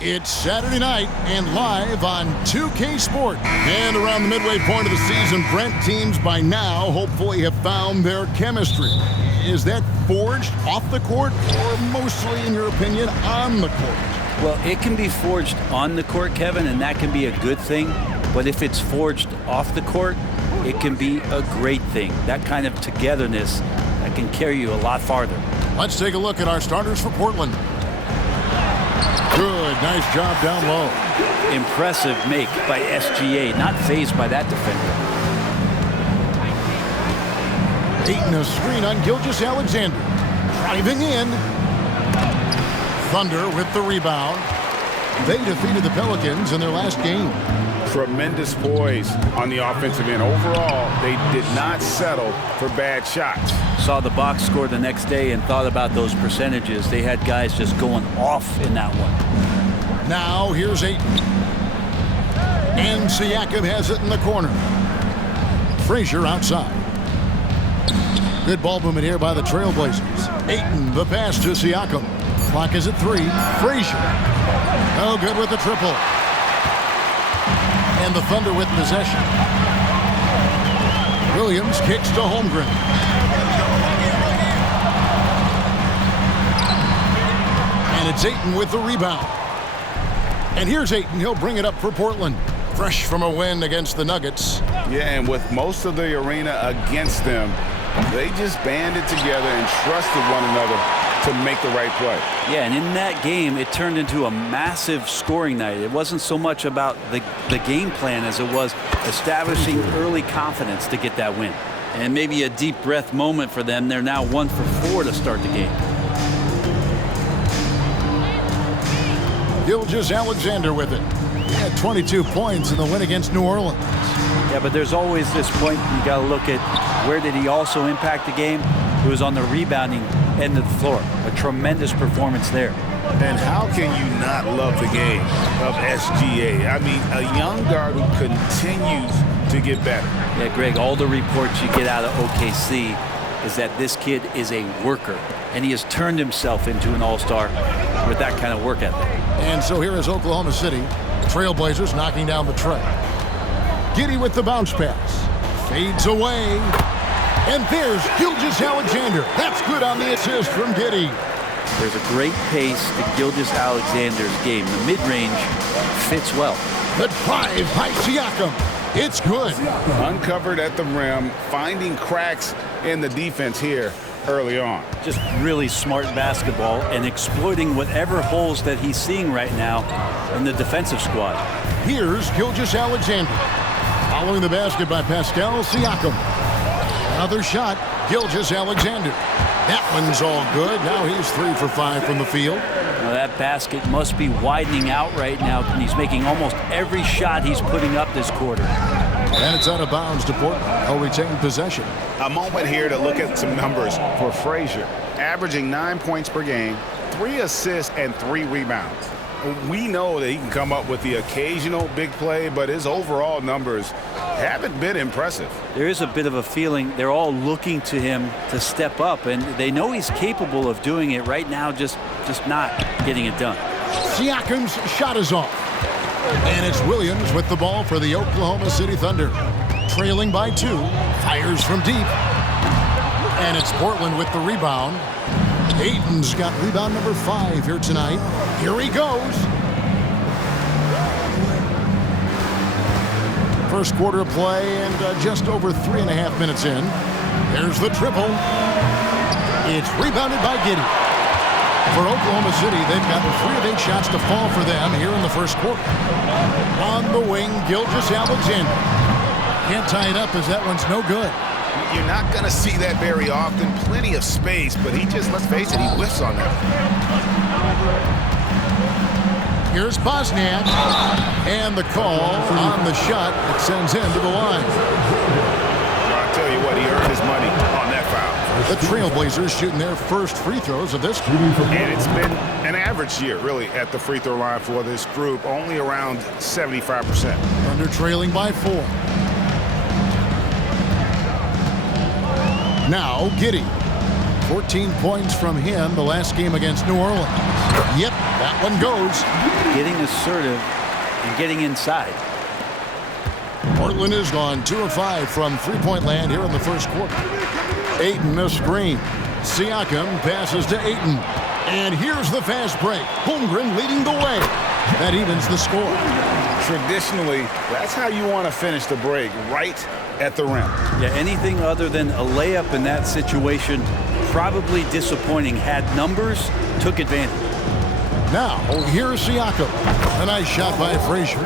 It's Saturday night and live on 2K Sport. And around the midway point of the season, Brent teams by now hopefully have found their chemistry. Is that forged off the court or mostly, in your opinion, on the court? Well, it can be forged on the court, Kevin, and that can be a good thing. But if it's forged off the court, it can be a great thing. That kind of togetherness that can carry you a lot farther. Let's take a look at our starters for Portland. Good, nice job down low. Impressive make by SGA, not fazed by that defender. Ayton a screen on Gilgeous-Alexander. Driving in. Thunder with the rebound. They defeated the Pelicans in their last game. Tremendous poise on the offensive end. Overall, they did not settle for bad shots. Saw the box score the next day and thought about those percentages. They had guys just going off in that one. Now here's Ayton. And Siakam has it in the corner. Frazier outside. Good ball movement here by the Trailblazers. Ayton, the pass to Siakam. Clock is at 3. Frazier. Oh, good with the triple. And the Thunder with possession. Williams kicks to Holmgren. And it's Ayton with the rebound. And here's Ayton. He'll bring it up for Portland. Fresh from a win against the Nuggets. Yeah, and with most of the arena against them, they just banded together and trusted one another to make the right play. Yeah, and in that game, it turned into a massive scoring night. It wasn't so much about the game plan as it was establishing early confidence to get that win. And maybe a deep breath moment for them. They're now 1 for 4 to start the game. Gilgeous-Alexander with it. He had 22 points in the win against New Orleans. Yeah, but there's always this point you got to look at where did he also impact the game? It was on the rebounding end of the floor. A tremendous performance there. And how can you not love the game of SGA? I mean, a young guard who continues to get better. Yeah, Greg, all the reports you get out of OKC is that this kid is a worker, and he has turned himself into an all-star with that kind of work ethic. And so here is Oklahoma City. Trailblazers knocking down the tray. Giddey with the bounce pass. Fades away. And there's Gilgeous-Alexander. That's good on the assist from Giddey. There's a great pace to Gilgeous-Alexander's game. The mid-range fits well. The drive by Siakam. It's good. Uncovered at the rim, finding cracks in the defense here early on. Just really smart basketball and exploiting whatever holes that he's seeing right now in the defensive squad. Here's Gilgeous-Alexander. Following the basket by Pascal Siakam. Another shot, Gilgeous-Alexander. That one's all good. Now he's 3 for 5 from the field. Now that basket must be widening out right now, and he's making almost every shot he's putting up this quarter. And it's out of bounds to Portland. They'll retain possession. A moment here to look at some numbers for Frazier. Averaging 9 points per game, 3 assists, and 3 rebounds. We know that he can come up with the occasional big play, but his overall numbers haven't been impressive. There is a bit of a feeling they're all looking to him to step up, and they know he's capable of doing it right now, just not getting it done. Siakam's shot is off. And it's Williams with the ball for the Oklahoma City Thunder. Trailing by 2, fires from deep. And it's Portland with the rebound. Ayton's got rebound number 5 here tonight. Here he goes. First quarter of play and just over 3.5 minutes in. There's the triple. It's rebounded by Giddey. For Oklahoma City, they've got 3 of 8 shots to fall for them here in the first quarter. On the wing, Gilgeous-Alexander. Can't tie it up as that one's no good. You're not going to see that very often. Plenty of space, but he just, let's face it, he whiffs on that. Here's Bosniak. And the call on the shot that sends him to the line. I'll tell you what, he earned his money on that foul. The Trailblazers shooting their first free throws of this group. And it's been an average year, really, at the free throw line for this group. Only around 75%. Under trailing by 4. Now Giddey. 14 points from him the last game against New Orleans. Yep, that one goes. Getting assertive and getting inside. Portland has gone 2 of 5 from three-point land here in the first quarter. Ayton a screen. Siakam passes to Ayton. And here's the fast break. Holmgren leading the way. That evens the score. Traditionally, that's how you want to finish the break, right at the rim. Yeah, anything other than a layup in that situation, probably disappointing. Had numbers, took advantage. Now, here's Siakam. A nice shot by Frazier.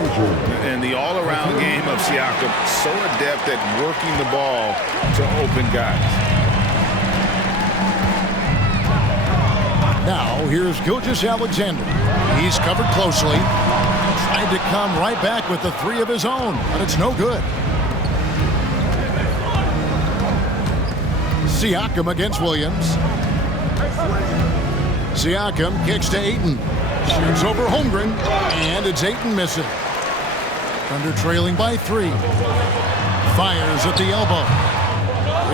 And the all-around game of Siakam, so adept at working the ball to open guys. Now, here's Gilgeous-Alexander. He's covered closely. Tried to come right back with the three of his own, but it's no good. Siakam against Williams. Siakam kicks to Ayton. Shoots over Holmgren, and it's Ayton missing. Thunder trailing by 3. Fires at the elbow.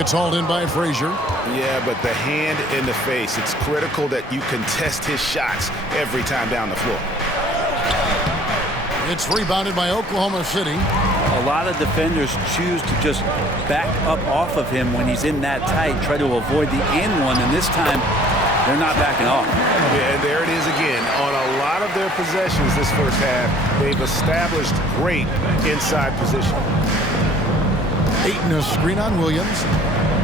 It's hauled in by Frazier. Yeah, but the hand in the face, it's critical that you contest his shots every time down the floor. It's rebounded by Oklahoma City. A lot of defenders choose to just back up off of him when he's in that tight, try to avoid the and one, and this time they're not backing off. Yeah, and there it is again. On a lot of their possessions this first half, they've established great inside position. Ayton a screen on Williams.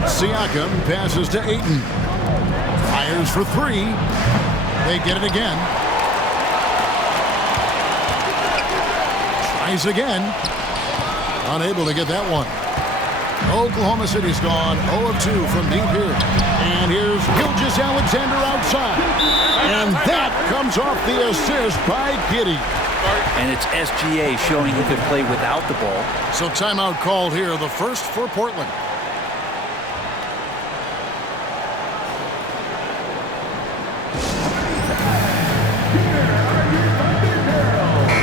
Siakam passes to Ayton. Fires for 3. They get it again. Tries again. Unable to get that one. Oklahoma City's gone 0 of 2 from deep here. And here's Gilgeous-Alexander outside. And that comes off the assist by Giddey. And it's SGA showing he could play without the ball. So timeout called here, the first for Portland.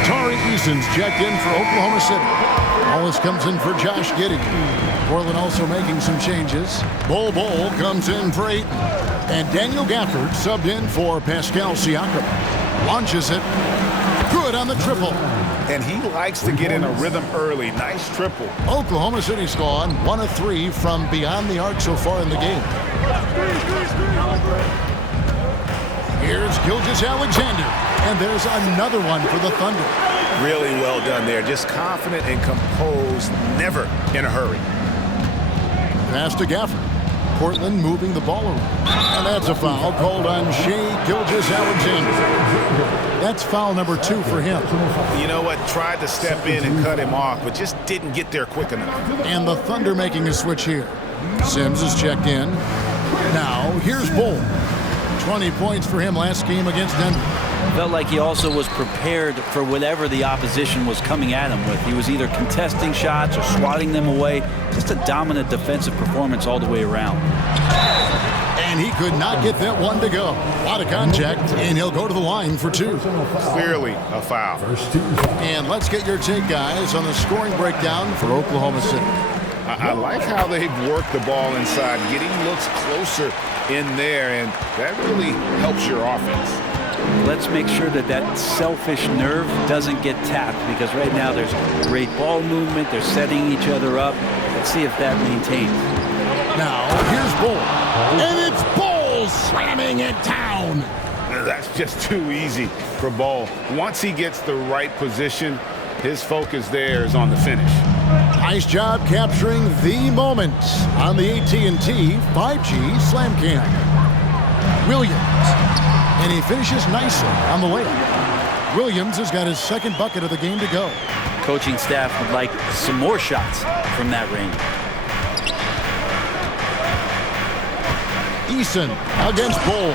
Tari Eason's checked in for Oklahoma City. Wallace comes in for Josh Giddey. Portland also making some changes. Bol comes in for Ayton. And Daniel Gafford subbed in for Pascal Siakam. Launches it. Good on the triple. And he likes to get in a rhythm early. Nice triple. Oklahoma City's gone 1 of 3 from beyond the arc so far in the game. Here's Gilgeous-Alexander. And there's another one for the Thunder. Really well done there. Just confident and composed, never in a hurry. Pass to Gafford. Portland moving the ball around. And that's a foul called on Shai Gilgeous-Alexander. That's foul number 2 for him. You know what? Tried to step in and cut him off, but just didn't get there quick enough. And the Thunder making a switch here. Sims is checked in. Now, here's Bol. 20 points for him last game against Denver. Felt like he also was prepared for whatever the opposition was coming at him with. He was either contesting shots or swatting them away. Just a dominant defensive performance all the way around. And he could not get that one to go. A lot of contact, and he'll go to the line for 2. Clearly a foul. And let's get your take, guys, on the scoring breakdown for Oklahoma City. I like how they've worked the ball inside. Giddey looks closer in there, and that really helps your offense. Let's make sure that that selfish nerve doesn't get tapped, because right now there's great ball movement. They're setting each other up. Let's see if that maintains. Now, here's Bol. And it's Bol slamming it down. That's just too easy for Bol. Once he gets the right position, his focus there is on the finish. Nice job capturing the moment on the AT&T 5G Slam Cam. Williams. And he finishes nicely on the layup. Williams has got his second bucket of the game to go. Coaching staff would like some more shots from that range. Eason against Bol.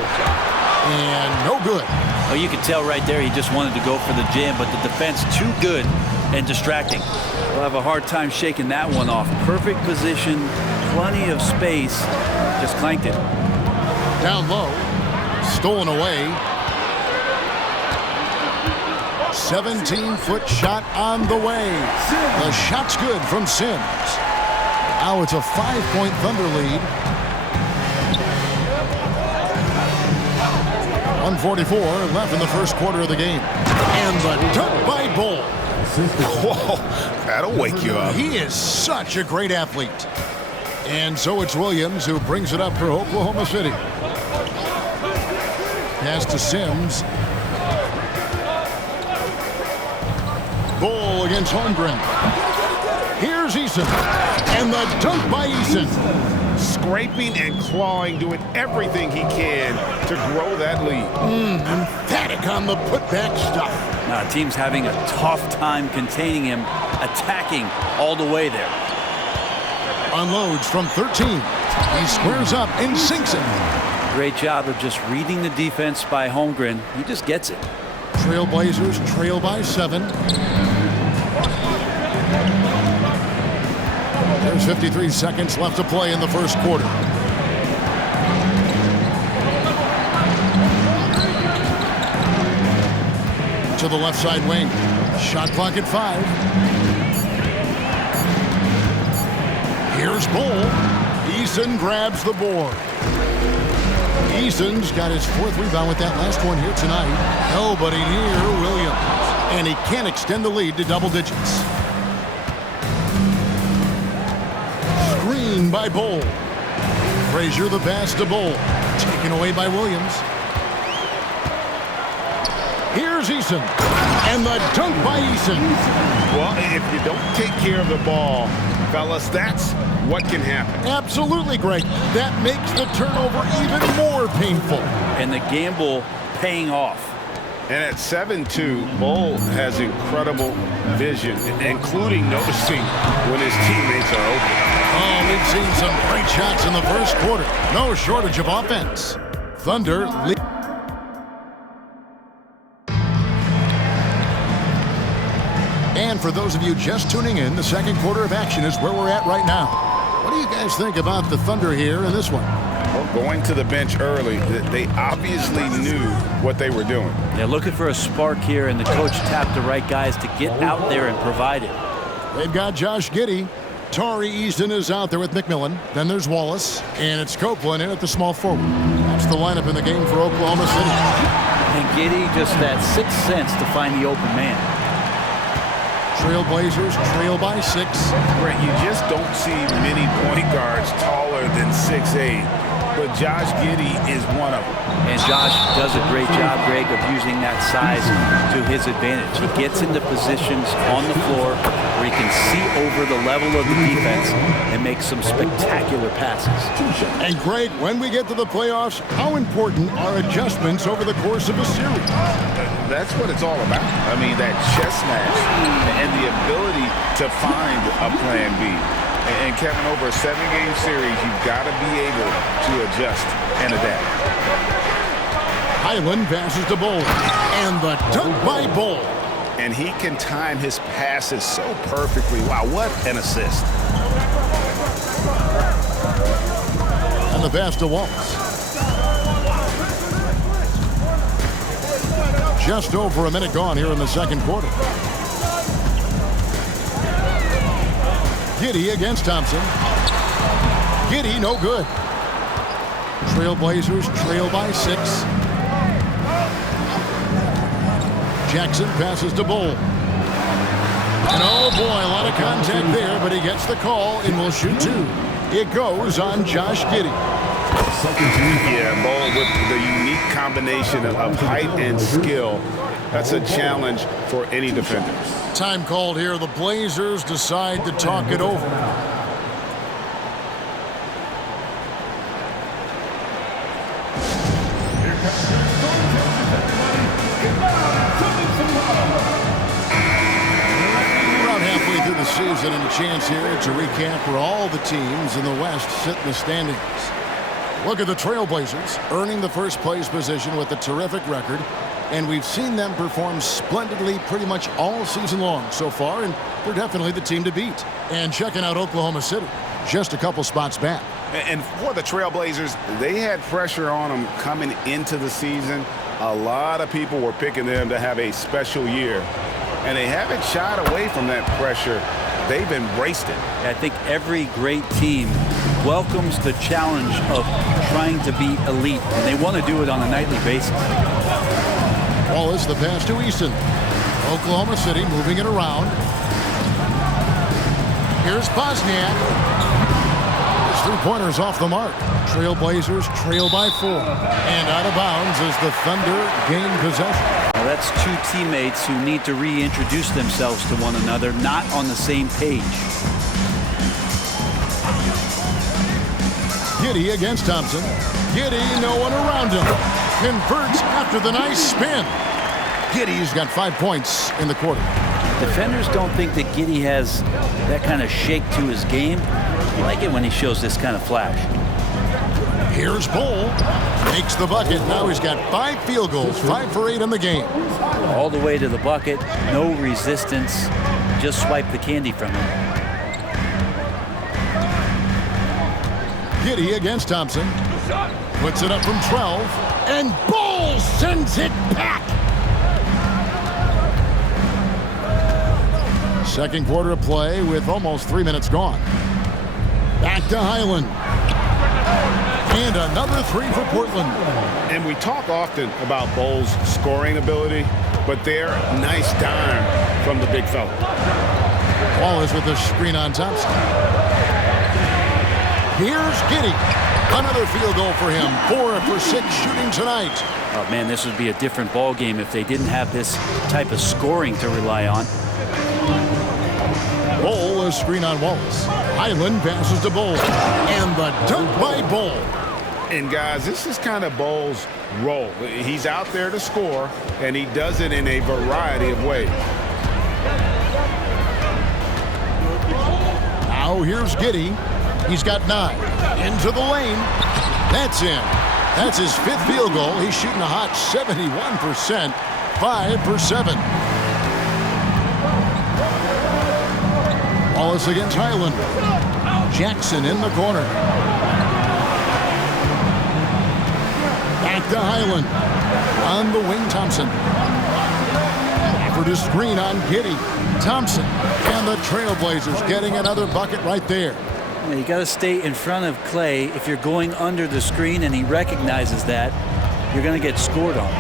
And no good. Oh, you could tell right there he just wanted to go for the jam, but the defense too good and distracting. We'll have a hard time shaking that one off. Perfect position, plenty of space, just clanked it. Down low, stolen away. 17-foot shot on the way. The shot's good from Sims. Now it's a 5-point Thunder lead. 1:44 left in the first quarter of the game. And the dunk by Bull. Whoa, that'll wake you up. He is such a great athlete. And so it's Williams who brings it up for Oklahoma City. Pass to Sims. Bull against Holmgren. Here's Eason. And the dunk by Eason. Scraping and clawing, doing everything he can to grow that lead. Emphatic on the putback stuff. Now, team's having a tough time containing him, attacking all the way there. Unloads from 13. He squares up and sinks it. Great job of just reading the defense by Holmgren. He just gets it. Trailblazers trail by 7. There's 53 seconds left to play in the first quarter. To the left side wing. Shot clock at 5. Here's Bull. Eason grabs the board. Eason's got his 4th rebound with that last one here tonight. Nobody near Williams. And he can't extend the lead to double digits. Screen by Bull. Frazier the pass to Bull. Taken away by Williams. Here's Eason. And the dunk by Eason. Well, if you don't take care of the ball, fellas, that's what can happen. Absolutely, Greg. That makes the turnover even more painful. And the gamble paying off. And at 7-2, Bull has incredible vision, including noticing when his teammates are open. Oh, we've seen some great shots in the first quarter. No shortage of offense. Thunder lead. And for those of you just tuning in, the second quarter of action is where we're at right now. What do you guys think about the Thunder here in this one? Well, going to the bench early, they obviously knew what they were doing. They're looking for a spark here, and the coach tapped the right guys to get out there and provide it. They've got Josh Giddey. Tari Eason is out there with McMillan. Then there's Wallace. And it's Copeland in at the small forward. That's the lineup in the game for Oklahoma City. And Giddey just that 6th sense to find the open man. Trailblazers trail by 6. Brent, you just don't see many point guards taller than 6'8", but Josh Giddey is one of them. And Josh does a great job, Greg, of using that size to his advantage. He gets into positions on the floor where he can see over the level of the defense and make some spectacular passes. And Greg, when we get to the playoffs, how important are adjustments over the course of a series? That's what it's all about. I mean, that chess match and the ability to find a plan B. And Kevin, over a 7-game series, you've got to be able to adjust and adapt. Highland passes to Bull. And the dunk by Bull. And he can time his passes so perfectly. Wow, what an assist. And the pass to Wallace. Just over a minute gone here in the second quarter. Giddey against Thompson. Giddey, no good. Trailblazers trail by 6. Jackson passes to Bull. And oh boy, a lot of contact there, but he gets the call and will shoot 2. It goes on Josh Giddey. Yeah, Bull with the unique combination of height and skill. That's a challenge for any defender. Time called here. The Blazers decide to talk it over. Around halfway through the season and a chance here to recap where all the teams in the West sit in the standings. Look at the Trailblazers earning the first place position with a terrific record. And we've seen them perform splendidly pretty much all season long so far, and they're definitely the team to beat. And checking out Oklahoma City, just a couple spots back. And for the Trailblazers, they had pressure on them coming into the season. A lot of people were picking them to have a special year, and they haven't shied away from that pressure. They've embraced it. I think every great team welcomes the challenge of trying to be elite, and they want to do it on a nightly basis. Wallace, the pass to Easton. Oklahoma City moving it around. Here's Bosniak. His three-pointers off the mark. Trailblazers trail by 4. And out of bounds as the Thunder gain possession. Now that's two teammates who need to reintroduce themselves to one another, not on the same page. Giddey against Thompson. Giddey, no one around him. Converts after the nice spin. Giddey's got 5 points in the quarter. Defenders don't think that Giddey has that kind of shake to his game. I like it when he shows this kind of flash. Here's Bol. Makes the bucket. Now he's got 5 field goals, 5 for 8 in the game. All the way to the bucket, no resistance. Just swipe the candy from him. Giddey against Thompson. Puts it up from 12. And Bol sends it back. Second quarter of play with almost 3 minutes gone. Back to Highland. And another 3 for Portland. And we talk often about Bol's scoring ability, but they're nice dime from the big fella. Wallace with the screen on Thompson. Here's Giddey. Another field goal for him. 4 for 6 shooting tonight. Oh man, this would be a different ball game if they didn't have this type of scoring to rely on. Bol, a screen on Wallace. Highland passes to Bol. And the dunk by Bol. And guys, this is kind of Bol's role. He's out there to score, and he does it in a variety of ways. Now here's Giddey. He's got 9. Into the lane. That's in. That's his 5th field goal. He's shooting a hot 71%. 5 for 7. Wallace against Highland. Jackson in the corner. Back to Highland. On the wing, Thompson. Offered a screen on Giddey. Thompson and the Trailblazers getting another bucket right there. You got to stay in front of Clay. If you're going under the screen and he recognizes that, you're going to get scored on.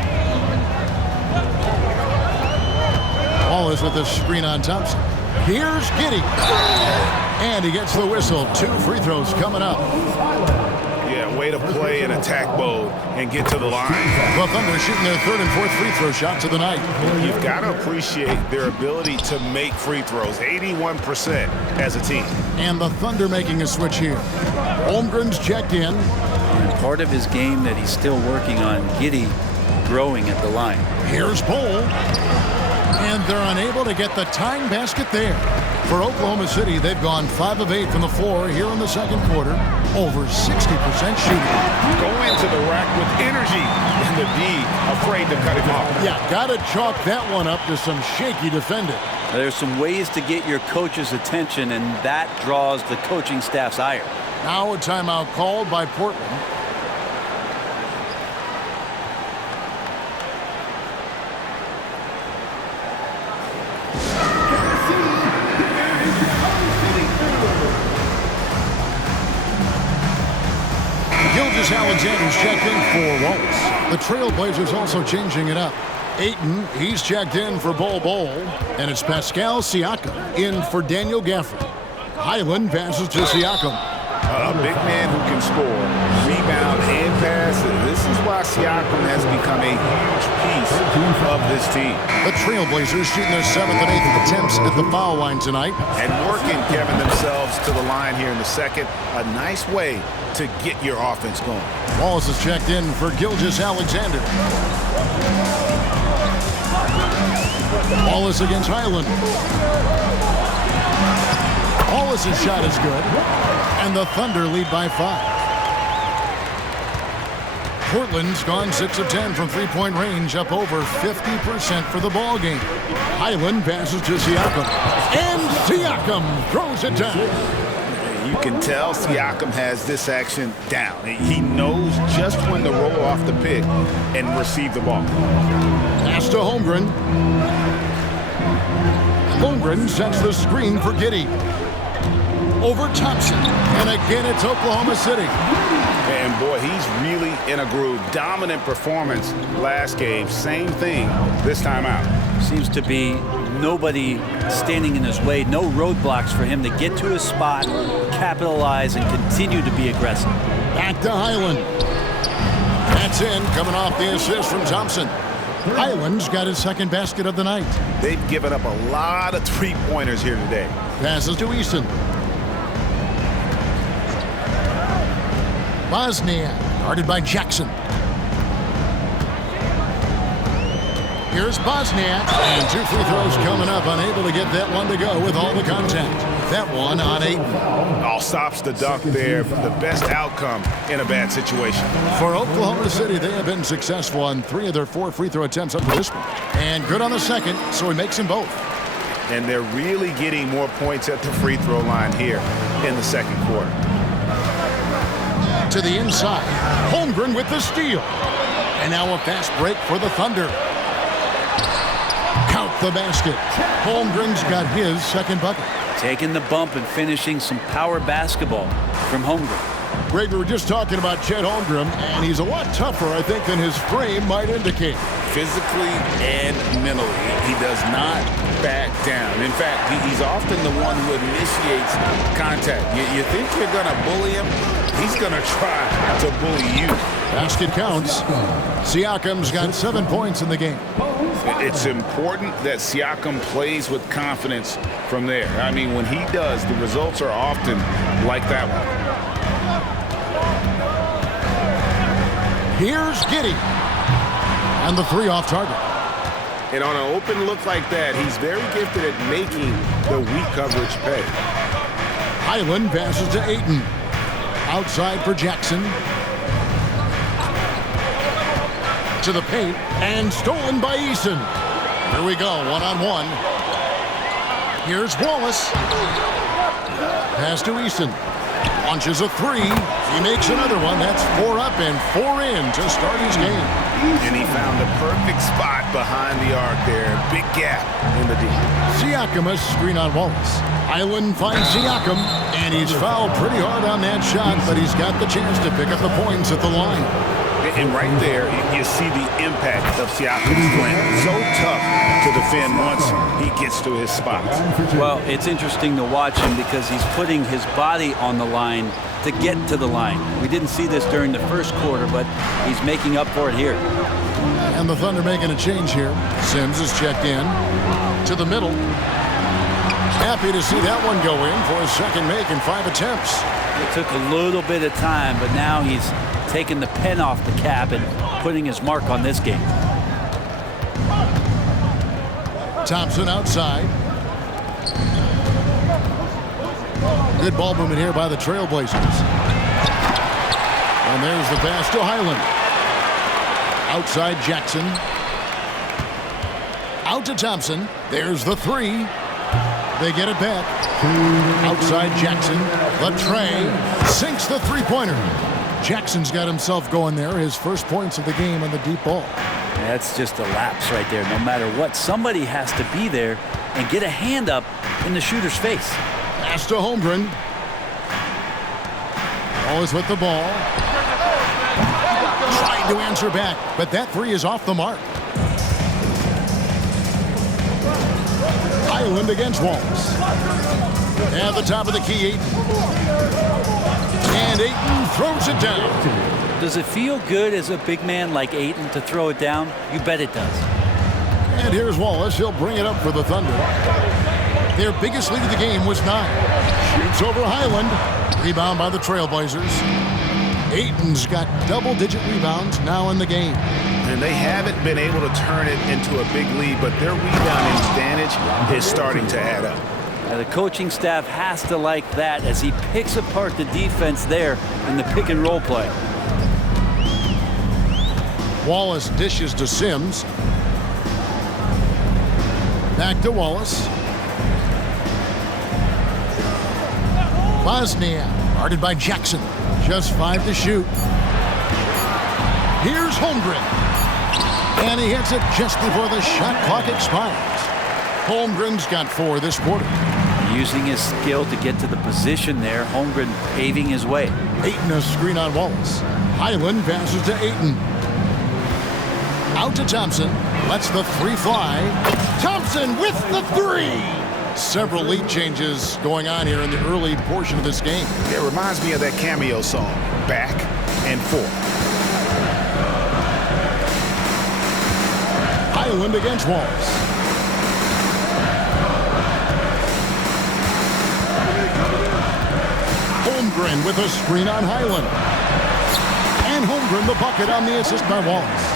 Wallace with the screen on Thompson. Here's Giddey. And he gets the whistle. 2 free throws coming up. Yeah, way to play in attack mode and get to the line. The Thunder shooting their 3rd and 4th free throw shots of the night. You've got to appreciate their ability to make free throws. 81% as a team. And the Thunder making a switch here. Holmgren's checked in. And part of his game that he's still working on, Giddey growing at the line. Here's Bol. And they're unable to get the tying basket there. For Oklahoma City, they've gone 5 of 8 from the floor here in the second quarter. Over 60% shooting. Go into the rack with energy and the D afraid to cut him off. Yeah, got to chalk that one up to some shaky defending. There's some ways to get your coach's attention, and that draws the coaching staff's ire. Now a timeout called by Portland. Gilgeous-Alexander's checked in for Wallace. The Trailblazers also changing it up. Ayton, he's checked in for Bol. And it's Pascal Siakam in for Daniel Gafford. Highland passes to Siakam. A big man who can score, rebound, and pass. This is why Siakam has become a huge piece of this team. The Trailblazers shooting their 7th and 8th attempts at the foul line tonight. And working, Kevin, themselves to the line here in the second. A nice way to get your offense going. Wallace is checked in for Gilgeous-Alexander. Wallace against Highland. Wallace's shot is good. And the Thunder lead by 5. Portland's gone 6 of 10 from 3-point range, up over 50% for the ball game. Highland passes to Siakam. And Siakam throws it down. You can tell Siakam has this action down. He knows just when to roll off the pick and receive the ball. Pass to Holmgren. Holmgren sets the screen for Giddey. over Thompson. And again, it's Oklahoma City. And boy, he's really in a groove. Dominant performance last game. Same thing this time out. Seems to be nobody standing in his way. No roadblocks for him to get to his spot, capitalize, and continue to be aggressive. Back to Highland. That's in, coming off the assist from Thompson. Highland's got his second basket of the night. They've given up a lot of three-pointers here today. Passes to Easton. Bosniak, guarded by Jackson. Here's Bosniak, and 2 free throws coming up, unable to get that one to go with all the contact. That one on Ayton. All stops the dunk there. The best outcome in a bad situation. For Oklahoma City, they have been successful on 3 of their 4 free throw attempts up to this one. And good on the second, so he makes them both. And they're really getting more points at the free throw line here in the second quarter. To the inside, Holmgren with the steal. And now a fast break for the Thunder. Count the basket. Holmgren's got his second bucket. Taking the bump and finishing some power basketball from Holmgren. Greg, we were just talking about Chet Holmgren, and he's a lot tougher, I think, than his frame might indicate. Physically and mentally, he does not back down. In fact, he's often the one who initiates contact. You think you're going to bully him? He's going to try to bully you. Basket counts. Siakam's got 7 points in the game. It's important that Siakam plays with confidence from there. I mean, when he does, the results are often like that one. Here's Giddey. And the 3 off target. And on an open look like that, he's very gifted at making the weak coverage pay. Highland passes to Ayton. Outside for Jackson. To the paint, and stolen by Eason. Here we go, one-on-one. Here's Wallace. Pass to Eason. Launches a 3. He makes another one. That's 4 up and 4 in to start his game. And he found the perfect spot behind the arc there. Big gap in the D. Siakam a screen on Wallace. Highland finds Siakam, and he's fouled pretty hard on that shot, but he's got the chance to pick up the points at the line. And right there, you see the impact of Siakam's slam. So tough to defend once he gets to his spots. Well, it's interesting to watch him because he's putting his body on the line to get to the line. We didn't see this during the first quarter, but he's making up for it here. And the Thunder making a change here. Sims is checked in to the middle. Happy to see that one go in for his second make in 5 attempts. It took a little bit of time, but now he's taking the pen off the cap and putting his mark on this game. Thompson outside. Good ball movement here by the Trailblazers. And there's the pass to Highland. Outside Jackson. Out to Thompson. There's the 3. They get it back. Outside Jackson. The tray sinks the three-pointer. Jackson's got himself going there. His first points of the game on the deep ball. That's just a lapse right there. No matter what, somebody has to be there and get a hand up in the shooter's face. Pass to Holmgren. Always with the ball. Trying to answer back, but that 3 is off the mark. Highland against Wallace. At the top of the key, Ayton. And Ayton throws it down. Does it feel good as a big man like Ayton to throw it down? You bet it does. And here's Wallace. He'll bring it up for the Thunder. Their biggest lead of the game was 9. Shoots over Highland. Rebound by the Trailblazers. Ayton's got double-digit rebounds now in the game. And they haven't been able to turn it into a big lead, but their rebounding advantage is starting to add up. Now, the coaching staff has to like that as he picks apart the defense there in the pick and roll play. Wallace dishes to Sims. Back to Wallace. Bosniak, guarded by Jackson. Just 5 to shoot. Here's Holmgren. And he hits it just before the shot clock expires. Holmgren's got 4 this quarter. using his skill to get to the position there. Holmgren paving his way. Ayton a screen on Wallace. Highland passes to Ayton. Out to Thompson. Lets the three fly. Thompson with the three. Several lead changes going on here in the early portion of this game. It reminds me of that Cameo song, Back and Forth. Highland against Wallace. Holmgren with a screen on Highland. And Holmgren the bucket on the assist by Wallace.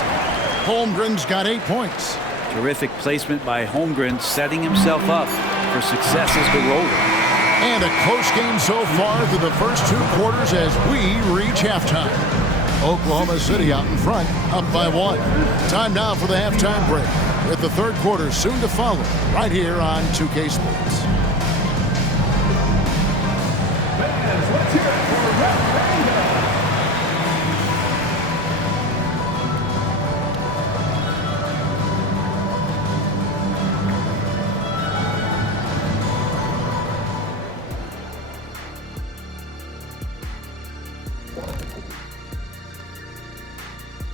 Holmgren's got 8 points. Terrific placement by Holmgren, setting himself up for success as the roller. And a close game so far through the first 2 quarters as we reach halftime. Oklahoma City out in front, up by 1. Time now for the halftime break, with the third quarter soon to follow, right here on 2K Sports. Let's hear it for Rep Randall.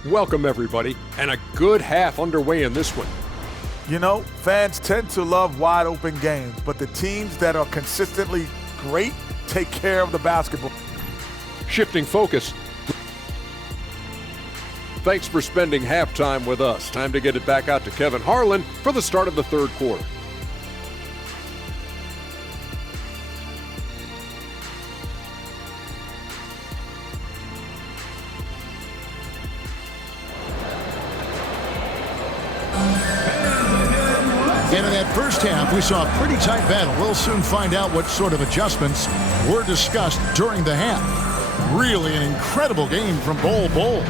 Welcome, everybody, and a good half underway in this one. You know, fans tend to love wide open games, but the teams that are consistently great take care of the basketball. Shifting focus. Thanks for spending halftime with us. Time to get it back out to Kevin Harlan for the start of the third quarter. And in that first half, we saw a pretty tight battle. We'll soon find out what sort of adjustments were discussed during the half. Really an incredible game from Bol Bol.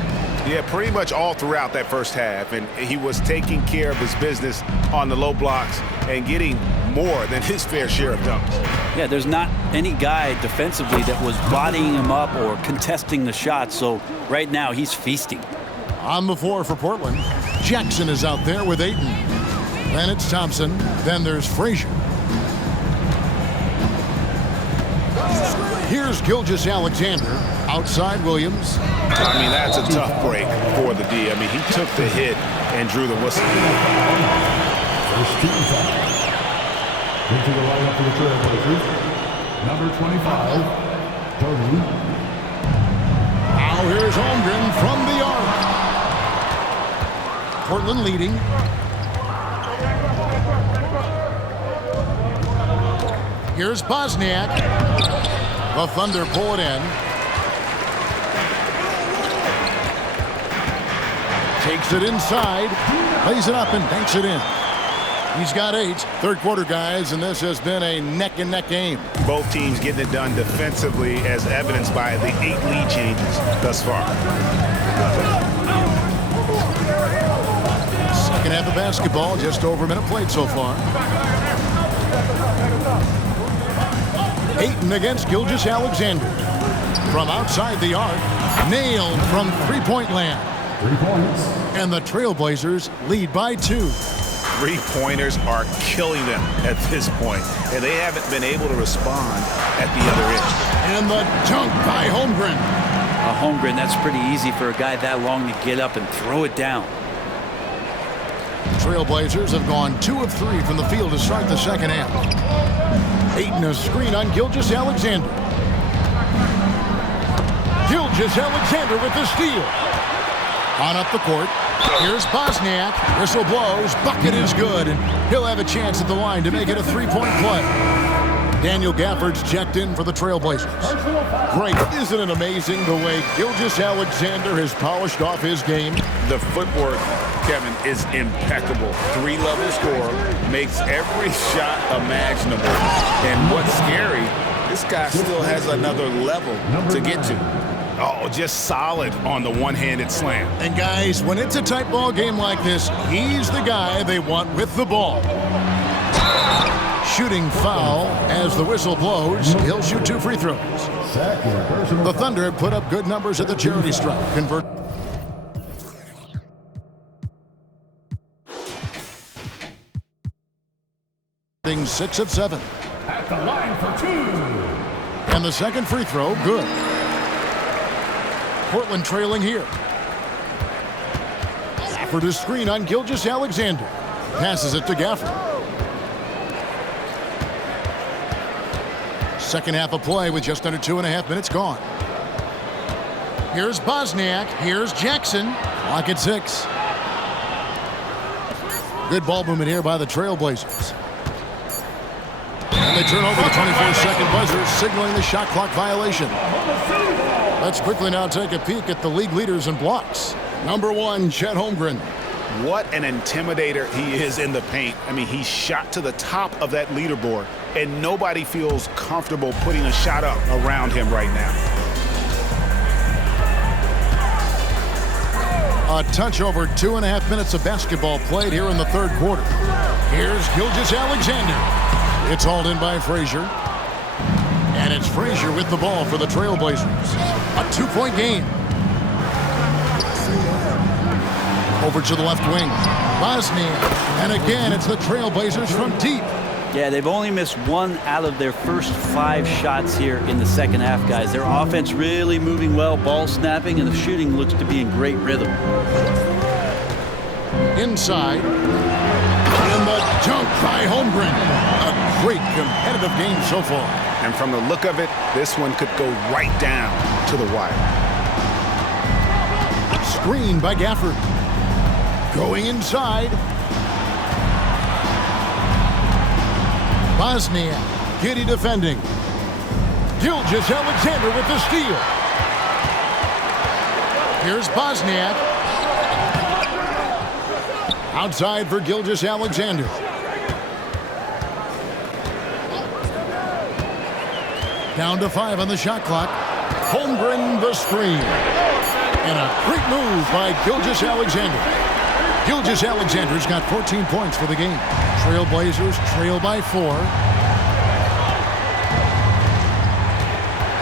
Yeah, pretty much all throughout that first half, and he was taking care of his business on the low blocks and getting more than his fair share of dunks. Yeah, there's not any guy defensively that was bodying him up or contesting the shot, so right now he's feasting. On the floor for Portland, Jackson is out there with Ayton. Then it's Thompson. Then there's Frazier. Here's Gilgeous-Alexander. Outside Williams. I mean, that's a tough break for the D. I mean, he took the hit and drew the whistle. First team foul. Into the lineup for the Trailblazers, number 25, Tony. Now here's Holmgren from the arc. Portland leading. Here's Bosniak. The Thunder pull it in. Takes it inside. Lays it up and banks it in. He's got 8. Third quarter, guys, and this has been a neck-and-neck game. Both teams getting it done defensively, as evidenced by the 8 lead changes thus far. Second half of basketball, just over a minute played so far. Ayton against Gilgeous-Alexander. From outside the arc, nailed from three-point land. 3 points. And the Trailblazers lead by 2. Three-pointers are killing them at this point, and they haven't been able to respond at the other end. And the dunk by Holmgren. Holmgren, that's pretty easy for a guy that long to get up and throw it down. The Trailblazers have gone 2 of 3 from the field to start the second half. Ayton a screen on Gilgeous-Alexander. Gilgeous-Alexander with the steal. On up the court. Here's Bosniak. Whistle blows. Bucket is good. And he'll have a chance at the line to make it a 3-point play. Daniel Gafford's checked in for the Trailblazers. Great. Isn't it amazing the way Gilgeous-Alexander has polished off his game? The footwork, Kevin, is impeccable. 3-level scorer, makes every shot imaginable. And what's scary, this guy still has another level to get to. Oh, just solid on the one-handed slam. And guys, when it's a tight ball game like this, he's the guy they want with the ball. Shooting foul as the whistle blows. He'll shoot 2 free throws. The Thunder have put up good numbers at the charity stripe. Convert. 6 of 7. at the line for 2. And the second free throw, good. Portland trailing here. Gafford to screen on Gilgeous-Alexander. Passes it to Gafford. Second half of play with just under 2.5 minutes gone. Here's Bosniak. Here's Jackson. Clock at 6. Good ball movement here by the Trailblazers. And they turn over the 24-second buzzer, signaling the shot clock violation. Let's quickly now take a peek at the league leaders in blocks. Number 1, Chet Holmgren. What an intimidator he is in the paint. I mean, he shot to the top of that leaderboard, and nobody feels comfortable putting a shot up around him right now. A touch over 2.5 minutes of basketball played here in the third quarter. Here's Gilgeous-Alexander. It's hauled in by Frazier. And it's Frazier with the ball for the Trailblazers. A 2-point game. Over to the left wing. Bosniak. And again, it's the Trailblazers from deep. Yeah, they've only missed 1 out of their first 5 shots here in the second half, guys. Their offense really moving well, ball snapping, and the shooting looks to be in great rhythm. Inside. And the dunk by Holmgren. A great competitive game so far. And from the look of it, this one could go right down to the wire. Screen by Gafford. Going inside. Bosniak. Giddy defending. Gilgeous-Alexander with the steal. Here's Bosniak. Outside for Gilgeous-Alexander. Down to 5 on the shot clock. Holmgren the screen. And a great move by Gilgeous-Alexander. Gilgeous-Alexander's got 14 points for the game. Trailblazers trail by 4.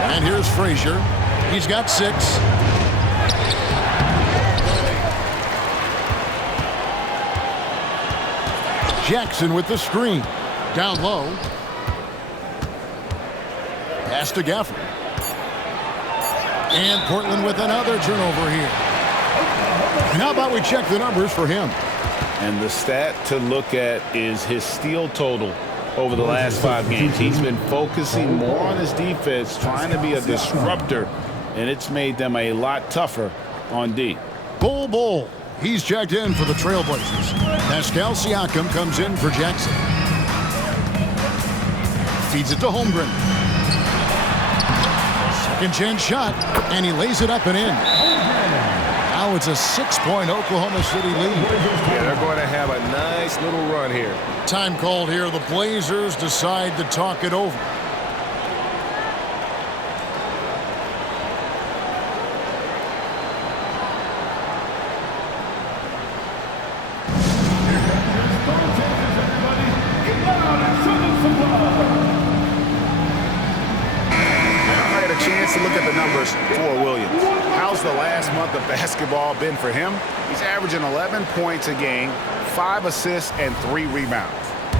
And here's Frazier. He's got 6. Jackson with the screen. Down low. Pass to Gafford. And Portland with another turnover here. And how about we check the numbers for him? And the stat to look at is his steal total over the last 5 games. He's been focusing more on his defense, trying to be a disruptor, and it's made them a lot tougher on D. Bull. He's checked in for the Trailblazers. Pascal Siakam comes in for Jackson. Feeds it to Holmgren. Second chance shot, and he lays it up and in. Now it's a 6-point Oklahoma City lead. Yeah, they're going to have a nice little run here. Time called here. The Blazers decide to talk it over. To look at the numbers for Williams. How's the last month of basketball been for him? He's averaging 11 points a game, 5 assists, and 3 rebounds.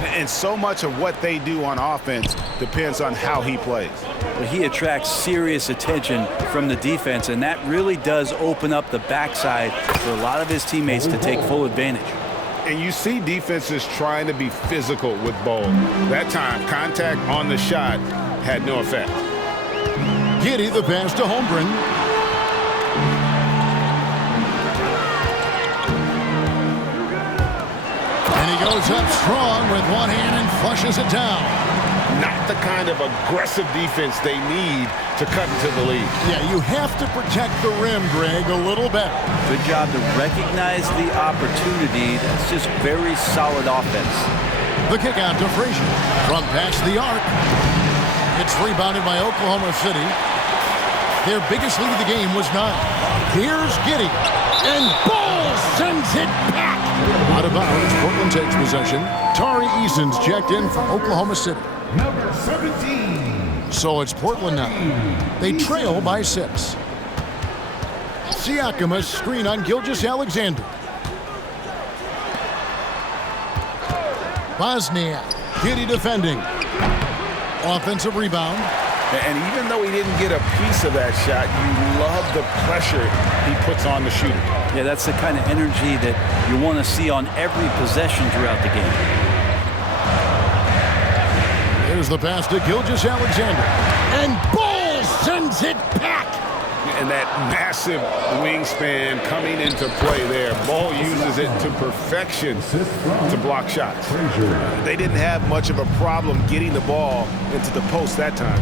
And so much of what they do on offense depends on how he plays. But he attracts serious attention from the defense, and that really does open up the backside for a lot of his teammates to take full advantage. And you see defenses trying to be physical with Ball. That time, contact on the shot had no effect. Giddy the pass to Holmgren. And he goes up strong with one hand and flushes it down. Not the kind of aggressive defense they need to cut into the lead. Yeah, you have to protect the rim, Greg, a little better. Good job to recognize the opportunity. That's just very solid offense. The kick out to Frazier from past the arc. It's rebounded by Oklahoma City. Their biggest lead of the game was 9. Here's Giddy. And Ball sends it back. Out of bounds, Portland takes possession. Tari Eason's checked in for Oklahoma City. Number 17. So it's Portland now. They trail by 6. Siakam a screen on Gilgeous-Alexander. Bosniak. Giddy defending. Offensive rebound. And even though he didn't get a piece of that shot, you love the pressure he puts on the shooter. Yeah, that's the kind of energy that you want to see on every possession throughout the game. Here's the pass to Gilgeous-Alexander. And Ball sends it back. And that massive wingspan coming into play there. Ball uses it to perfection to block shots. They didn't have much of a problem getting the ball into the post that time.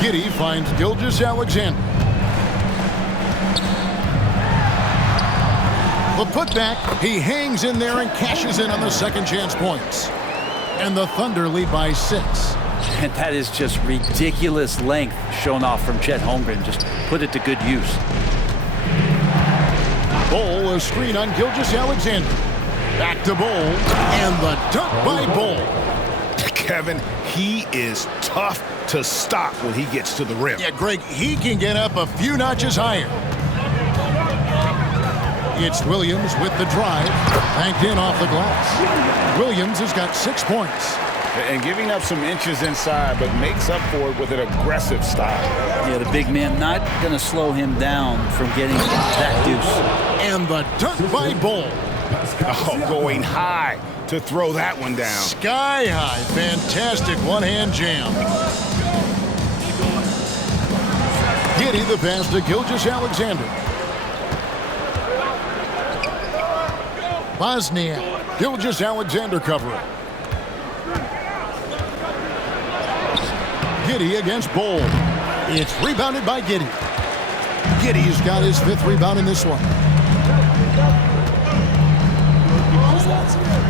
Giddey finds Gilgeous-Alexander. The putback, he hangs in there and cashes in on the second chance points. And the Thunder lead by 6. And that is just ridiculous length shown off from Chet Holmgren. Just put it to good use. Bol, a screen on Gilgeous-Alexander. Back to Bol, and the dunk by Bol. Kevin, he is tough to stop when he gets to the rim. Yeah, Greg, he can get up a few notches higher. It's Williams with the drive, banked in off the glass. Williams has got 6 points. And giving up some inches inside, but makes up for it with an aggressive style. Yeah, the big man not going to slow him down from getting that deuce. And the dunk by Bol. Oh, going high to throw that one down. Sky high, fantastic one-hand jam. Giddey the pass to Gilgeous-Alexander. Bosniak, Gilgeous-Alexander covering. Giddey against Bol. It's rebounded by Giddey. Giddey's got his 5th rebound in this one.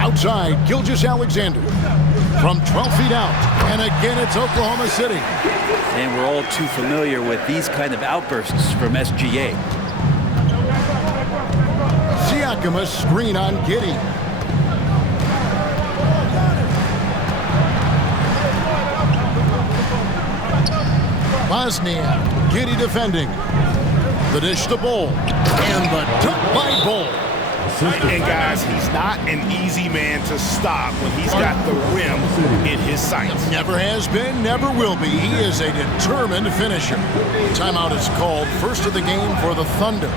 Outside, Gilgeous-Alexander from 12 feet out. And again, it's Oklahoma City. And we're all too familiar with these kind of outbursts from SGA. Siakam, a screen on Giddey. Bosniak, Giddey defending. The dish to Bol. And the dunk by Bol. And guys, he's not an easy man to stop when he's got the rim in his sights. Never has been, never will be. He is a determined finisher. Timeout is called. First of the game for the Thunder.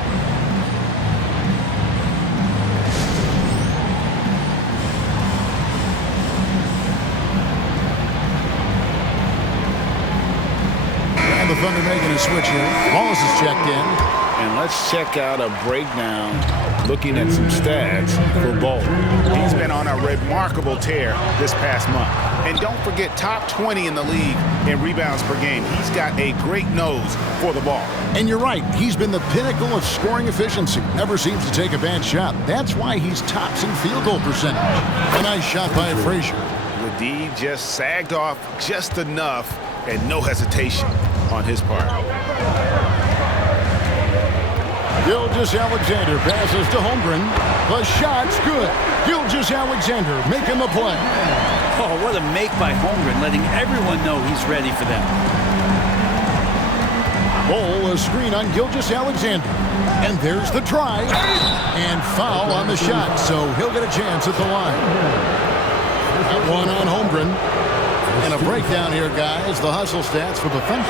And the Thunder making a switch here. Wallace is checked in. And let's check out a breakdown looking at some stats for Bol. He's been on a remarkable tear this past month. And don't forget, top 20 in the league in rebounds per game. He's got a great nose for the ball. And you're right, he's been the pinnacle of scoring efficiency. Never seems to take a bad shot. That's why he's tops in field goal percentage. A nice shot by Frazier. The D just sagged off just enough and no hesitation on his part. Gilgeous-Alexander passes to Holmgren. The shot's good. Gilgeous-Alexander making the play. Oh, what a make by Holmgren, letting everyone know he's ready for them. Bol, a screen on Gilgeous-Alexander. And there's the drive. And foul on the shot, so he'll get a chance at the line. That one on Holmgren. And a breakdown here, guys. The hustle stats for the Thunder.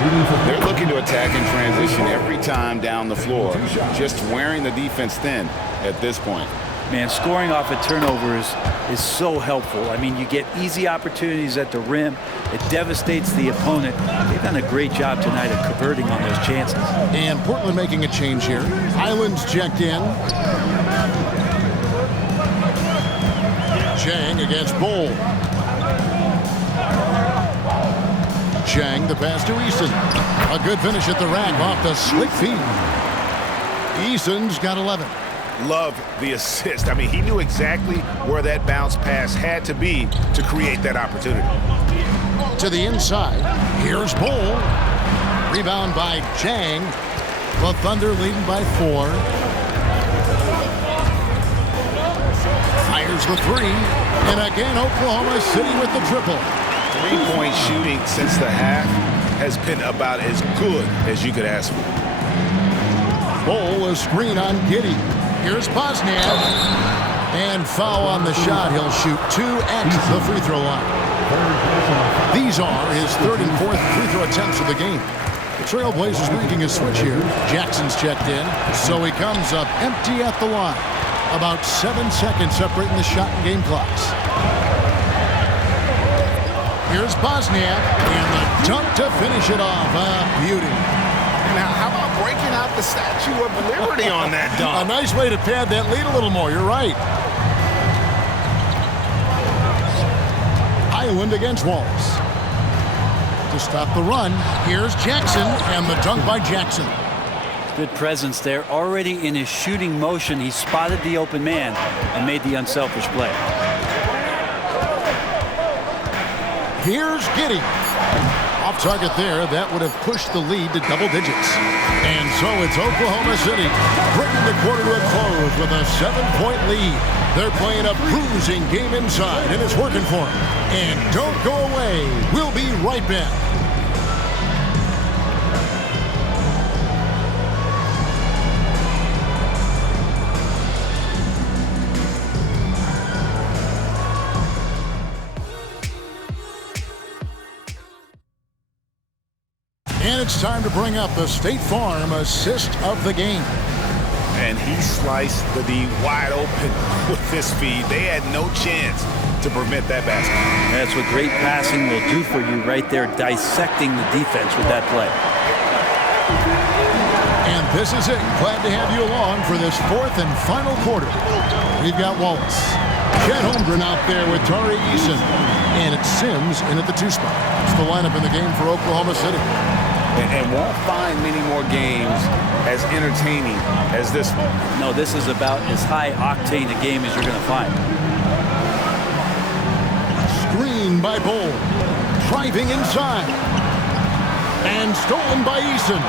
They're looking to attack in transition every time down the floor. Just wearing the defense thin at this point. Man, scoring off of turnovers is so helpful. I mean, you get easy opportunities at the rim. It devastates the opponent. They've done a great job tonight of converting on those chances. And Portland making a change here. Highland's checked in. Chang against Bol. Chang, the pass to Eason. A good finish at the rack off the slick feed. Eason's got 11. Love the assist. I mean, he knew exactly where that bounce pass had to be to create that opportunity. To the inside. Here's Bol. Rebound by Chang. The Thunder leading by 4. Fires the 3. And again, Oklahoma City with the triple. 3-point shooting since the half has been about as good as you could ask for. Bol, a screen on Giddey. Here's Bosniak. And foul on the shot. He'll shoot 2 at the free throw line. These are his third and fourth free throw attempts of the game. The Trailblazers making a switch here. Jackson's checked in, so he comes up empty at the line. About 7 seconds separating the shot and game clocks. Here's Bosniak, and the dunk to finish it off. Beauty. Now, how about breaking out the Statue of Liberty on that A dunk? nice way to pad that lead a little more. You're right. Highland against Wallace. To stop the run, here's Jackson, and the dunk by Jackson. Good presence there. Already in his shooting motion, he spotted the open man and made the unselfish play. Here's Giddey. Off target there. That would have pushed the lead to double digits. And so it's Oklahoma City bringing the quarter to a close with a 7-point lead. They're playing a bruising game inside, and it's working for them. And don't go away. We'll be right back. And it's time to bring up the State Farm assist of the game. And he sliced the D wide open with his feed. They had no chance to prevent that basket. That's what great passing will do for you right there, dissecting the defense with that play. And this is it. Glad to have you along for this fourth and final quarter. We've got Wallace. Chet Holmgren out there with Tari Eason. And it's Sims in at the 2 spot. It's the lineup in the game for Oklahoma City. And won't find many more games as entertaining as this one. No, this is about as high octane a game as you're going to find. Screen by Bull. Driving inside. And stolen by Eason.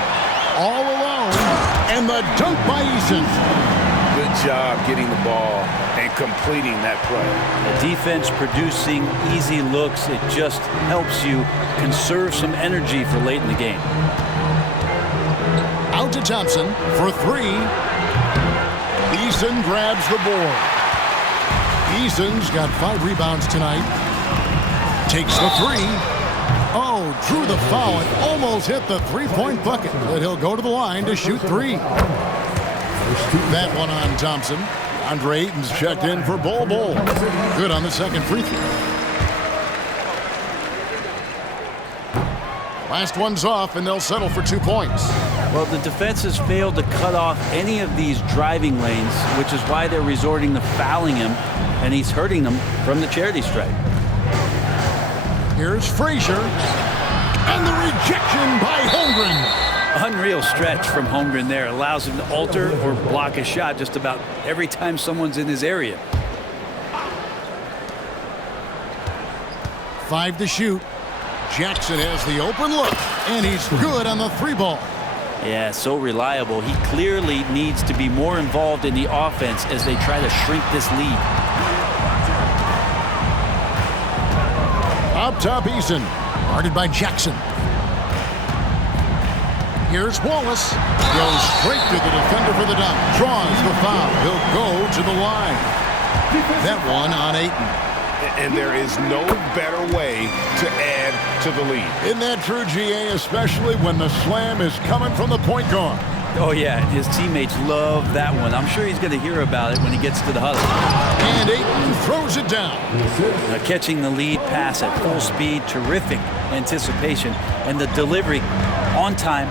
All alone. And the dunk by Eason. Good job getting the ball and completing that play. The defense producing easy looks. It just helps you conserve some energy for late in the game. Out to Thompson for 3. Eason grabs the board. Eason's got 5 rebounds tonight. Takes the 3. Oh, drew the foul and almost hit the 3-point bucket. But he'll go to the line to shoot 3. That one on Thompson. Andre Ayton's checked in for Bol Bol. Good on the second free throw. Last one's off, and they'll settle for 2 points. Well, the defense has failed to cut off any of these driving lanes, which is why they're resorting to fouling him, and he's hurting them from the charity stripe. Here's Frazier, and the rejection by Holmgren. Unreal stretch from Holmgren there. Allows him to alter or block a shot just about every time someone's in his area. 5 to shoot. Jackson has the open look, and he's good on the 3 ball. Yeah, so reliable. He clearly needs to be more involved in the offense as they try to shrink this lead. Up top, Eason. Guarded by Jackson. Here's Wallace. Goes straight to the defender for the dunk. Draws the foul. He'll go to the line. That one on Ayton. And there is no better way to add to the lead. Isn't that true, GA? Especially when the slam is coming from the point guard. Oh, yeah, his teammates love that one. I'm sure he's going to hear about it when he gets to the huddle. And Ayton throws it down. Now, catching the lead pass at full speed, terrific anticipation, and the delivery on time,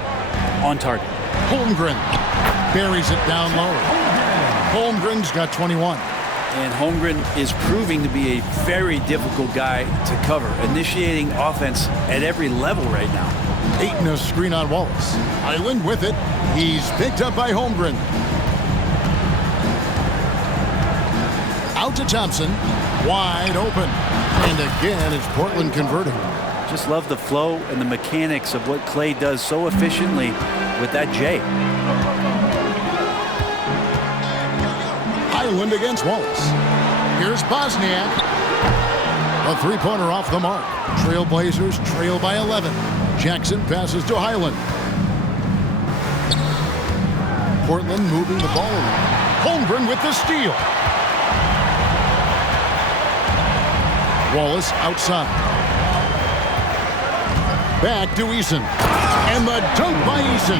on target. Holmgren buries it down low. Holmgren's got 21. And Holmgren is proving to be a very difficult guy to cover, initiating offense at every level right now. Ayton a screen on Wallace. Highland with it. He's picked up by Holmgren. Out to Thompson. Wide open. And again, it's Portland converting. Just love the flow and the mechanics of what Clay does so efficiently with that J. Highland against Wallace. Here's Bosniak. A 3-pointer off the mark. Trailblazers trail by 11. Jackson passes to Highland. Portland moving the ball around. Holmgren with the steal. Wallace outside. Back to Eason. And the dunk by Eason.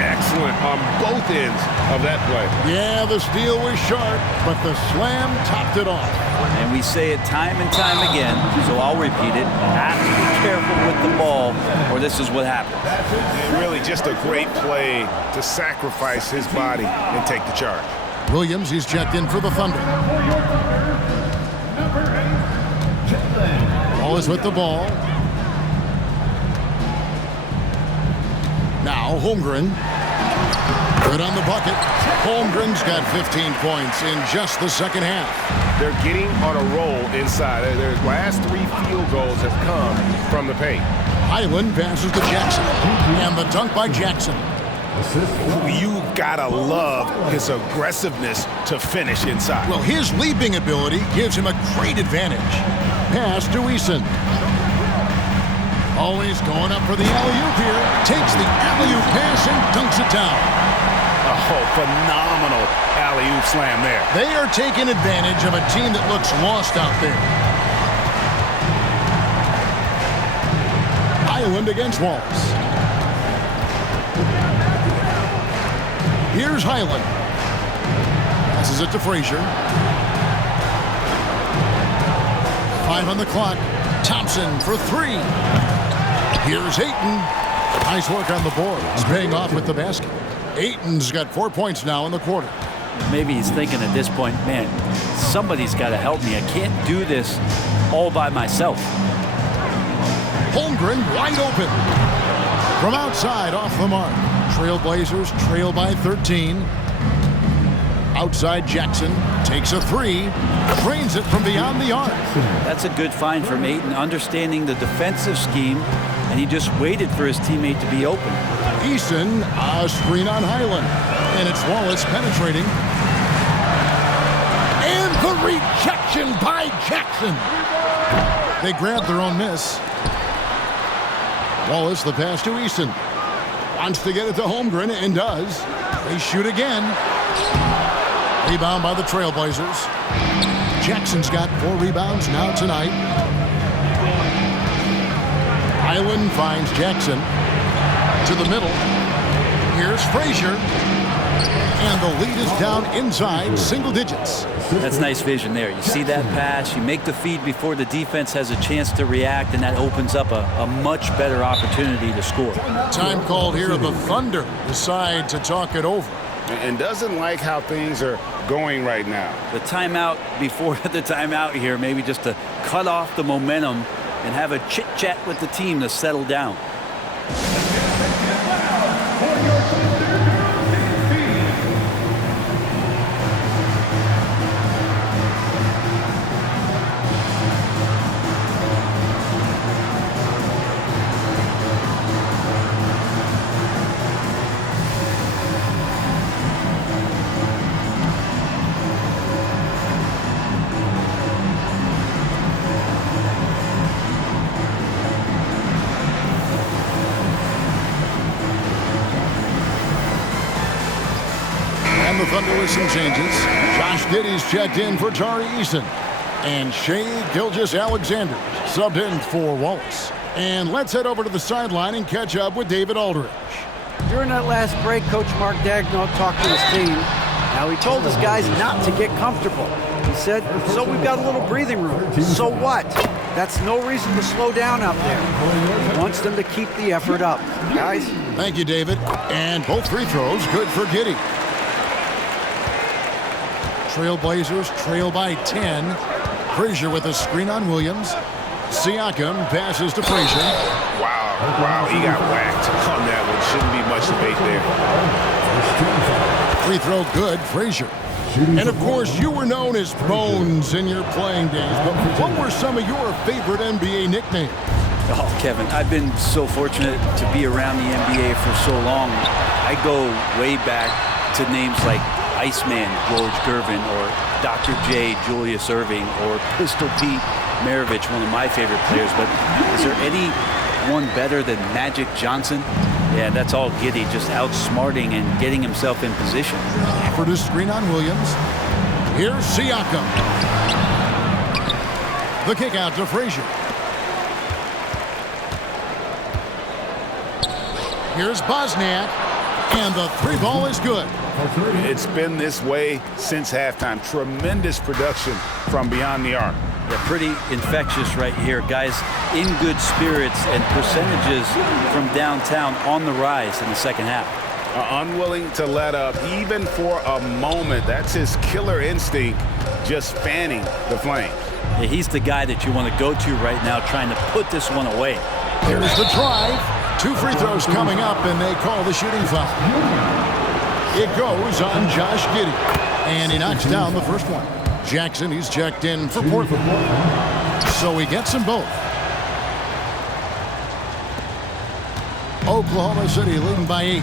Excellent on both ends of that play. Yeah, the steal was sharp, but the slam topped it off. And we say it time and time again, so I'll repeat it. Have to be careful with the ball, or this is what happens. And really just a great play to sacrifice his body and take the charge. Williams, he's checked in for the Thunder. Wallace with the ball. Now Holmgren. Good on the bucket. Holmgren's got 15 points in just the second half. They're getting on a roll inside. Their last 3 field goals have come from the paint. Highland passes to Jackson. And the dunk by Jackson. You gotta love his aggressiveness to finish inside. Well, his leaping ability gives him a great advantage. Pass to Eason. Always going up for the alley-oop here. Takes the alley-oop pass and dunks it down. Oh, phenomenal alley-oop slam there. They are taking advantage of a team that looks lost out there. Highland against Wallace. Here's Highland. Passes it to Frazier. 5 on the clock. Thompson for 3. Here's Ayton. Nice work on the board. He's paying off with the basket. Ayton's got 4 points now in the quarter. Maybe he's thinking at this point, man, somebody's got to help me. I can't do this all by myself. Holmgren wide open. From outside, off the mark. Trailblazers trail by 13. Outside Jackson takes a 3. Drains it from beyond the arc. That's a good find from Ayton, understanding the defensive scheme, and he just waited for his teammate to be open. Eason, a screen on Highland. And it's Wallace penetrating. And the rejection by Jackson. They grabbed their own miss. Wallace, the pass to Eason. Wants to get it to Holmgren, and does. They shoot again. Rebound by the Trailblazers. Jackson's got 4 rebounds now tonight. Highland finds Jackson to the middle. Here's Frazier. And the lead is down inside single digits. That's nice vision there. You see that pass, you make the feed before the defense has a chance to react, and that opens up a much better opportunity to score. Time called here. The Thunder decide to talk it over. And doesn't like how things are going right now. The timeout before the timeout here, maybe just to cut off the momentum and have a chit-chat with the team to settle down. The Thunder with some changes. Josh Giddey's checked in for Tari Eason. And Shai Gilgeous-Alexander subbed in for Wallace. And let's head over to the sideline and catch up with David Aldridge. During that last break, Coach Mark Daigneault talked to his team. Now, he told his guys not to get comfortable. He said, so we've got a little breathing room. So what? That's no reason to slow down out there. He wants them to keep the effort up. Guys? Thank you, David. And both free throws good for Giddey. Trailblazers trail by 10. Frazier with a screen on Williams. Siakam passes to Frazier. Wow, he got whacked on that one. Shouldn't be much debate there. Free throw good, Frazier. And of course, you were known as Bones in your playing days, but what were some of your favorite NBA nicknames? Oh, Kevin, I've been so fortunate to be around the NBA for so long. I go way back to names like Iceman George Gervin, or Dr. J Julius Erving, or Pistol Pete Maravich, one of my favorite players. But is there anyone better than Magic Johnson? Yeah, that's all Giddey, just outsmarting and getting himself in position. For the screen on Williams. Here's Siakam. The kick out to Frazier. Here's Bosniak, and the three ball is good. It's been this way since halftime. Tremendous production from beyond the arc. They're pretty infectious right here. Guys in good spirits and percentages from downtown on the rise in the second half. Unwilling to let up even for a moment. That's his killer instinct, just fanning the flame. Yeah, he's the guy that you want to go to right now, trying to put this one away. Here's the drive. 2 free throws coming up, and they call the shooting foul. It goes on Josh Giddey, and he knocks down the first one. Jackson, he's checked in for Portland. So he gets them both. Oklahoma City leading by 8.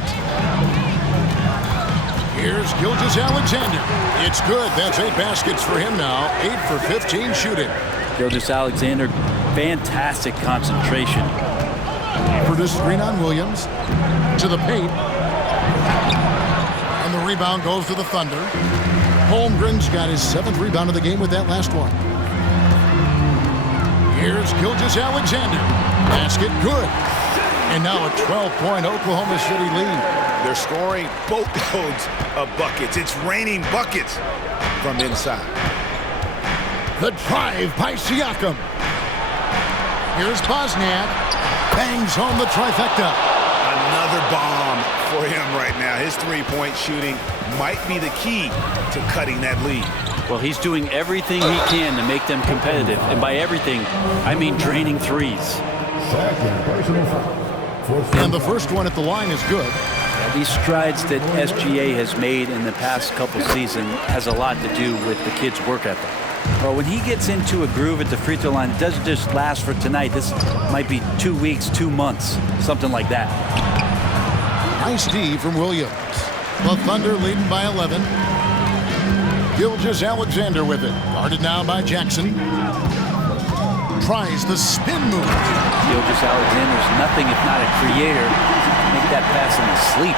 Here's Gilgeous-Alexander. It's good. That's 8 baskets for him now. 8 for 15 shooting. Gilgeous-Alexander, fantastic concentration. For the screen on Williams. To the paint. And the rebound goes to the Thunder. Holmgren's got his 7th rebound of the game with that last one. Here's Gilgeous-Alexander. Basket good. And now a 12-point Oklahoma City lead. They're scoring boatloads of buckets. It's raining buckets from inside. The drive by Siakam. Here's Bosniak. Bangs home the trifecta. Another bomb for him right now. His three-point shooting might be the key to cutting that lead. Well, he's doing everything he can to make them competitive. And by everything, I mean draining threes. And the first one at the line is good. These strides that SGA has made in the past couple seasons has a lot to do with the kid's work ethic. Well, when he gets into a groove at the free throw line, it doesn't just last for tonight. This might be 2 weeks, 2 months, something like that. Nice D from Williams. The Thunder leading by 11. Gilgeous-Alexander with it. Guarded now by Jackson. Tries the spin move. Gilgeous-Alexander's nothing if not a creator. Make that pass in his sleep.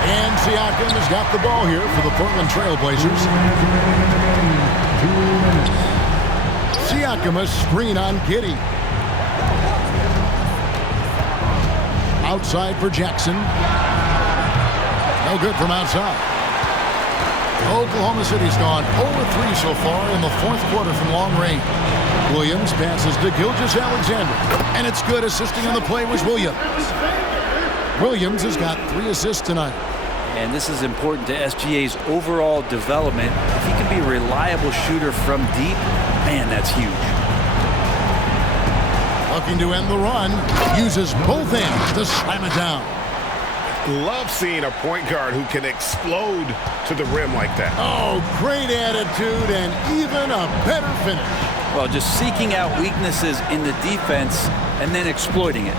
And Siakam has got the ball here for the Portland Trailblazers. Siakam a screen on Giddey. Outside for Jackson. No good from outside. Oklahoma City's gone 0-3 so far in the 4th quarter from long range. Williams passes to Gilgeous-Alexander. And it's good. Assisting on the play was Williams. Williams has got 3 assists tonight. And this is important to SGA's overall development. If he can be a reliable shooter from deep, man, that's huge. Looking to end the run. Uses both ends to slam it down. Love seeing a point guard who can explode to the rim like that. Oh, great attitude and even a better finish. Well, just seeking out weaknesses in the defense and then exploiting it.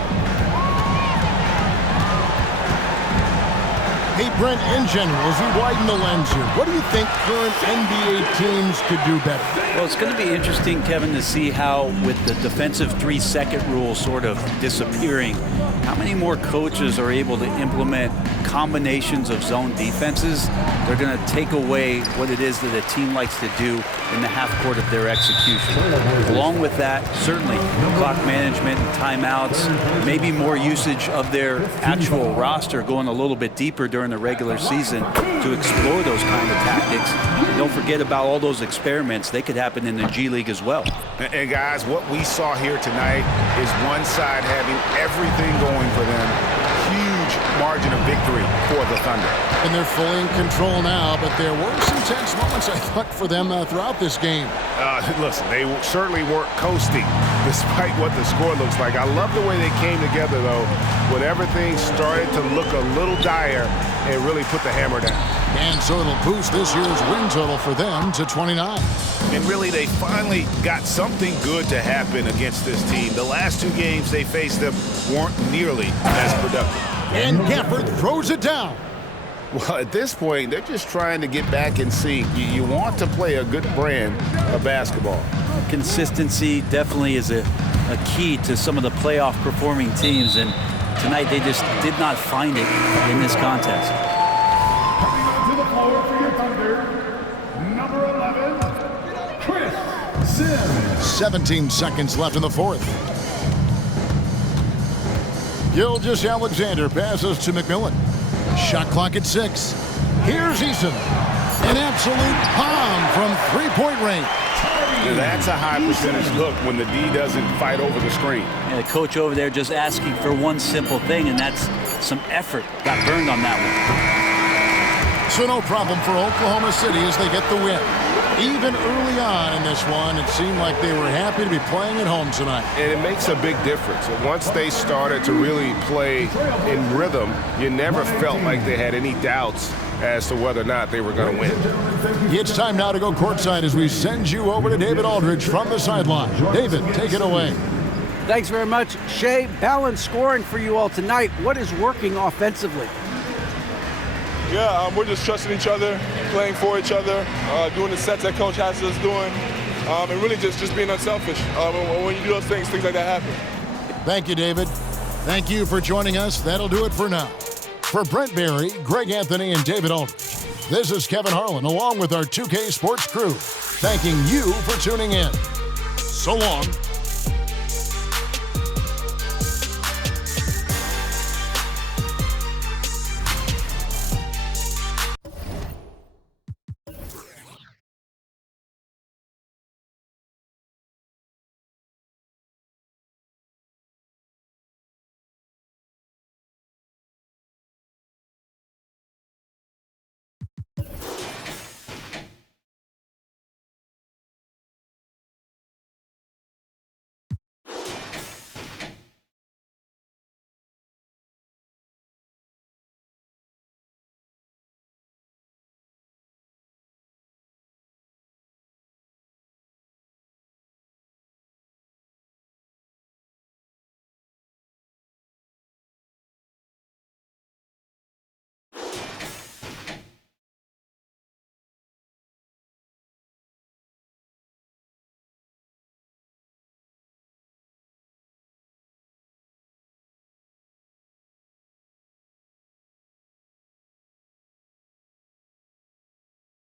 Hey, Brent, in general, as we widen the lens here, what do you think current NBA teams could do better? Well, it's going to be interesting, Kevin, to see how, with the defensive 3-second rule sort of disappearing, how many more coaches are able to implement combinations of zone defenses. They're going to take away what it is that a team likes to do in the half court of their execution. Along with that, certainly clock management and timeouts, maybe more usage of their actual roster going a little bit deeper during the regular season to explore those kind of tactics. And don't forget about all those experiments. They could happen in the G League as well. And guys, what we saw here tonight is one side having everything going for them. Huge margin of victory for the Thunder. And they're fully in control now, but there were some tense moments, I thought, for them throughout this game. Listen, they certainly weren't coasting despite what the score looks like. I love the way they came together, though. When everything started to look a little dire, it really put the hammer down. And so it'll boost this year's win total for them to 29. And really, they finally got something good to happen against this team. The last 2 games they faced them weren't nearly as productive. And Gafford throws it down. Well, at this point, they're just trying to get back in sync. You want to play a good brand of basketball. Consistency definitely is a key to some of the playoff performing teams, and tonight they just did not find it in this contest. Coming onto the floor for your Thunder, number 11, Chris Sims. 17 seconds left in the 4th. Gilgeous-Alexander passes to McMillan. Shot clock at 6. Here's Eason. An absolute bomb from three-point range. That's a high percentage look when the D doesn't fight over the screen. And the coach over there just asking for one simple thing, and that's some effort. Got burned on that one. So no problem for Oklahoma City as they get the win. Even early on in this one, it seemed like they were happy to be playing at home tonight. And it makes a big difference. Once they started to really play in rhythm, you never felt like they had any doubts as to whether or not they were going to win. It's time now to go courtside as we send you over to David Aldridge from the sideline. David, take it away. Thanks very much, Shea. Balanced scoring for you all tonight. What is working offensively? Yeah, we're just trusting each other, playing for each other, doing the sets that Coach has us doing, and really just being unselfish. When you do those things like that happen. Thank you, David. Thank you for joining us. That'll do it for now. For Brent Barry, Greg Anthony, and David Aldridge, this is Kevin Harlan along with our 2K Sports crew, thanking you for tuning in. So long.